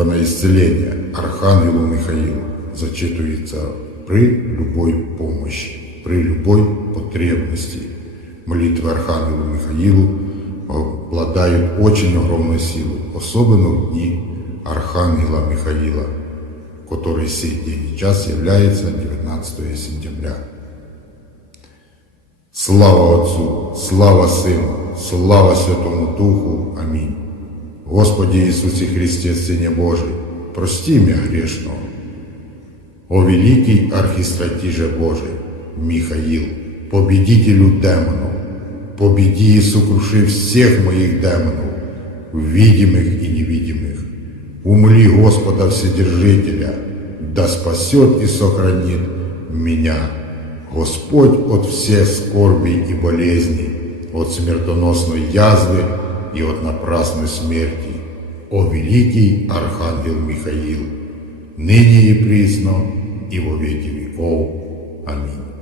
молитва на исцеление Архангелу Михаилу зачитывается при любой помощи, при любой потребности. Молитвы Архангелу Михаилу обладают очень огромной силой, особенно в дни Архангела Михаила, который сей день и час является 19 сентября. Слава Отцу, слава Сину, слава Святому Духу. Аминь. Господи Иисусе Христе, Сыне Божий, прости меня грешного. О великий архистратиже Божий, Михаил, победителю демонов, победи и сокруши всех моих демонов, видимых и невидимых. Умли Господа Вседержителя, да спасет и сохранит меня. Господь от всех скорбей и болезней, от смертоносной язвы и от напрасной смерти о великий Архангел Михаил, ныне и призно, и во веки веков. Аминь.